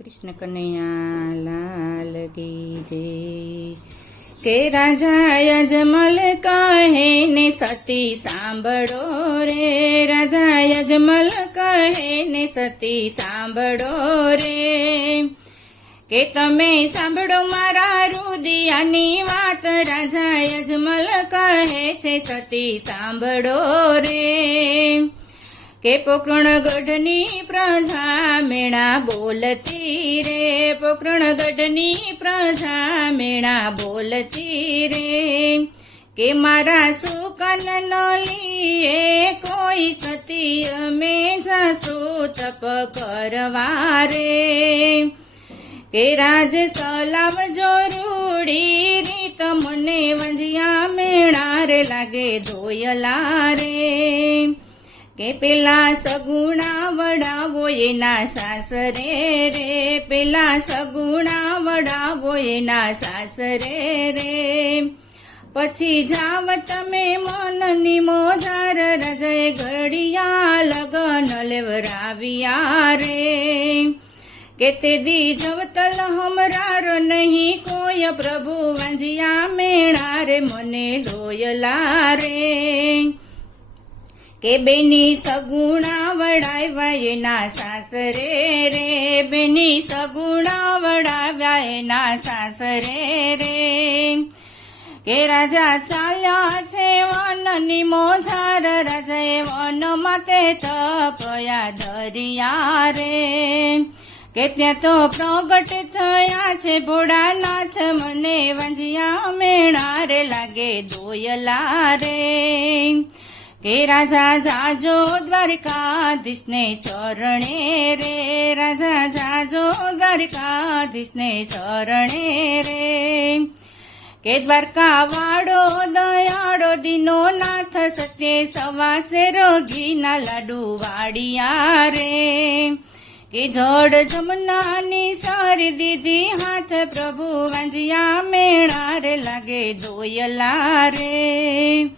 કૃષ્ણ કનૈયા લાલ કી જય કે રાજા યજમલ કહે ને સતી સાંભળો રે રાજા યજમલ કહે ને સતી સાંભળો રે કે તમે સાંભળો મારા રુદિયાની વાત રાજા યજમલ કહે છે સતી સાંભળો રે કે પોકરણ ગઢની પ્રજા મેણા બોલતી રે પોકરણ ગઢની પ્રજા મેણા બોલતી રે. કે મારા સુકન નો લીએ કોઈ સતી અમે જાસુ તપ કરવા રે. કે રાજ સલામ રૂડી રીત મને વંજિયા મેળા રે લાગે ધોયલા રે. કે પેલા સગુણા વડાવો એના સાસરે રે. પેલા સગુણા વડાવો એના સાસરે રે. પછી જાવ તમે મનની મોજાર રજય ઘડિયા લગન લેવરાવ્યા રે. કે તે દી જવતલ હમરાર નહીં કોય પ્રભુ વંજિયા મેળા રે, મને દોયલા રે. કે બેની સગુણા વડાવ્યા એના સાસરે રે. બેની સગુણા વડાવ્યા એના સાસરે રે. કે રાજા ચાલ્યા છે વનની મોજાર રજય વન માતે તપયા દરિયા રે. કે ત્યાં તો પ્રગટ થયા છે ભોળાનાથ, મને વંજિયા મેણા રે લાગે દોયલા રે. કે રાજા જાજો દ્વારકાધીશને ચરણે રે. રાજા જાજો દ્વારકાધીશને ચરણે રે. કે દ્વારકા વાળો દયાળો દિનો નાથ સત્ય સવાસે રોગીના લાડુ વાડિયા રે. કે જડ જમનાની સારી દીધી હાથ પ્રભુ વાંજિયા મેળા રે લાગે દોયલા રે.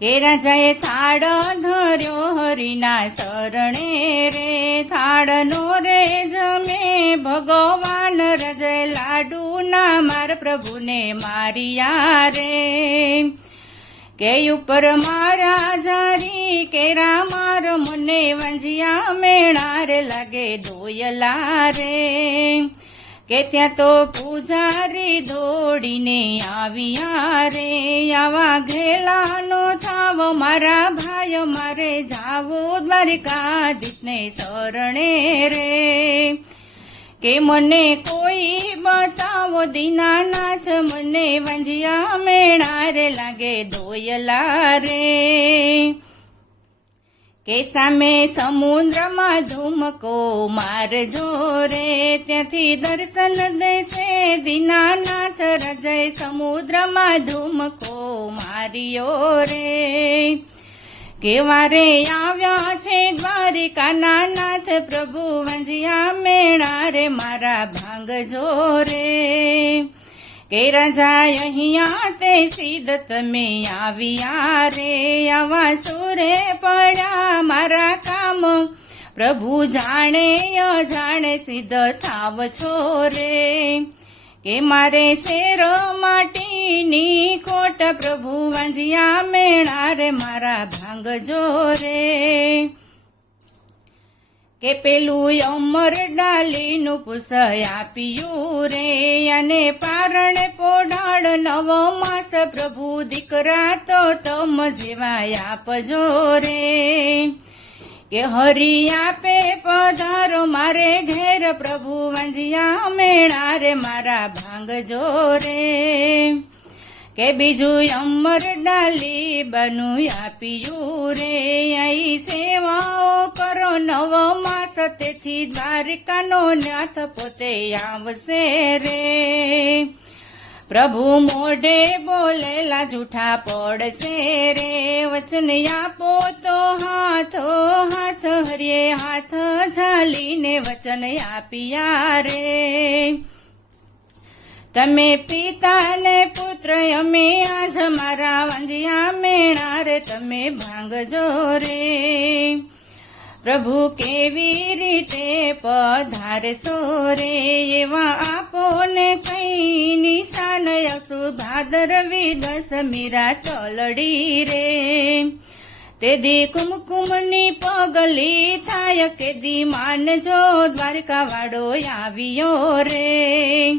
કે રાજાએ થાળ ધર્યો હરિના શરણે રે. થાળનો રે જમે ભગવાન રજય લાડુના માર પ્રભુને મારિયા રે. કે ઉપર મારા જારી કેરા માર મને વંજિયા મેણાર લાગે દોયલા રે. કે ત્યાં તો પૂજારી દોડીને આવ્યા રે. આવા ઘેલાનો થાવ મારા ભાઈ મારે જાવું દ્વારિકાધીશને શરણે રે. કે મને કોઈ બચાવો દીનાનાથ, મને વંજિયા મેળા રે, લાગે દોયલા રે. કે સામે સમુદ્રમાં ધુમકો મારજો રે. ત્યાંથી દર્શન દેશે દીનાનાથ રજય. સમુદ્રમાં ધુમકો માર્યો રે. કેવા રે આવ્યા છે દ્વારિકાના નાથ પ્રભુ. વંજિયા મેળા રે મારા ભાંગજો રે. કે રાજા અહીંયા તે સીધ તમે આવ્યા રે, આવા સુરે પડ્યા મારા કામ. પ્રભુ જાણે જાણે સિદ્ધ થાવ છો રે. કે મારે શેરો માટીની કોટ પ્રભુ વાંજિયા મેળા રે, મારા ભાંગજો રે. કે પેલું અમર ડાલીનું પુષ આપ્યું રે. અને પારણે પોડાળ નવો માસ પ્રભુ દીકરા તો તમ જેવા આપજો રે. કે હરી આપે પધારો મારે ઘેર પ્રભુ વંજિયા મેળા રે મારા ભાંગજો રે. કે બીજું અમર ડાલી બનું આપ્યું રે. આઈ તેથી દ્વારિકાનો નાથ પોતે આવશે રે. પ્રભુ મોઢે બોલેલા જૂઠા પડશે રે. વચન આપો તો હાથો હાથ હરિયે હાથ ઝાલીને વચન આપ્યા રે. તમે પિતા ને પુત્ર, અમે આજ મારા વાંજિયા મેણા રે, તમે ભાંગજો રે. પ્રભુ કેવી રીતે પધારશો રે એવા આપોને કઈ નિશાન અસુભાદરવી દસમીરા ચલડી રે. તે દી કુમકુમની પગલી થાય કે દી માનજો દ્વારકા વાળો આવ્યો રે.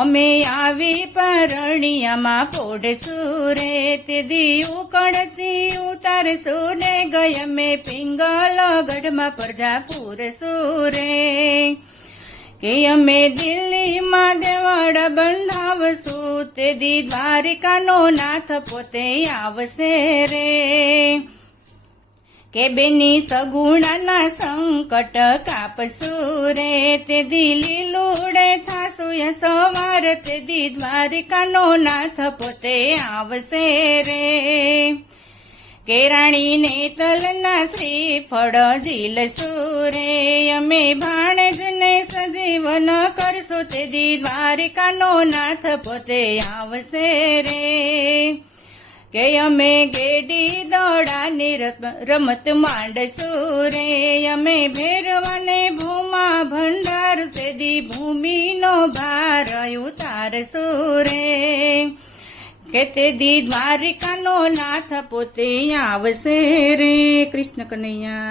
અમે આવી પરણિયામાં પોડશું રે, તે દી ઉકળતી ઉતારશું ને ગય અમે પિંગલ ગઢમાં પ્રજા પૂરશું રે. કે અમે દિલ્હીમાં દેવળ બંધાવશું, તે દી દ્વારિકાનો નાથ પોતે આવશે રે. કે બેની સગુણાના સંકટ કાપશું રે? તે દિલી લોડે થાસુય સવાર, તે દી દ્વારિકાનો નાથ પોતે આવશે રે. કેરાણીને તલના શ્રીફળ જીલ સુરે અમે ભાણજને સજીવન કરશું, તે દી દ્વારિકાનો નાથ પોતે આવશે રે. કે અમે ગેડી દોડાની રમ- રમત માંડશું રે. અમે ભેરવાને ભૂમા ભંડાર સેદી ભૂમિનો ભાર ઉતારશું રે. કે તે દી દ્વારિકાનો નાથ પોતે આવશે રે. કૃષ્ણ કનૈયા.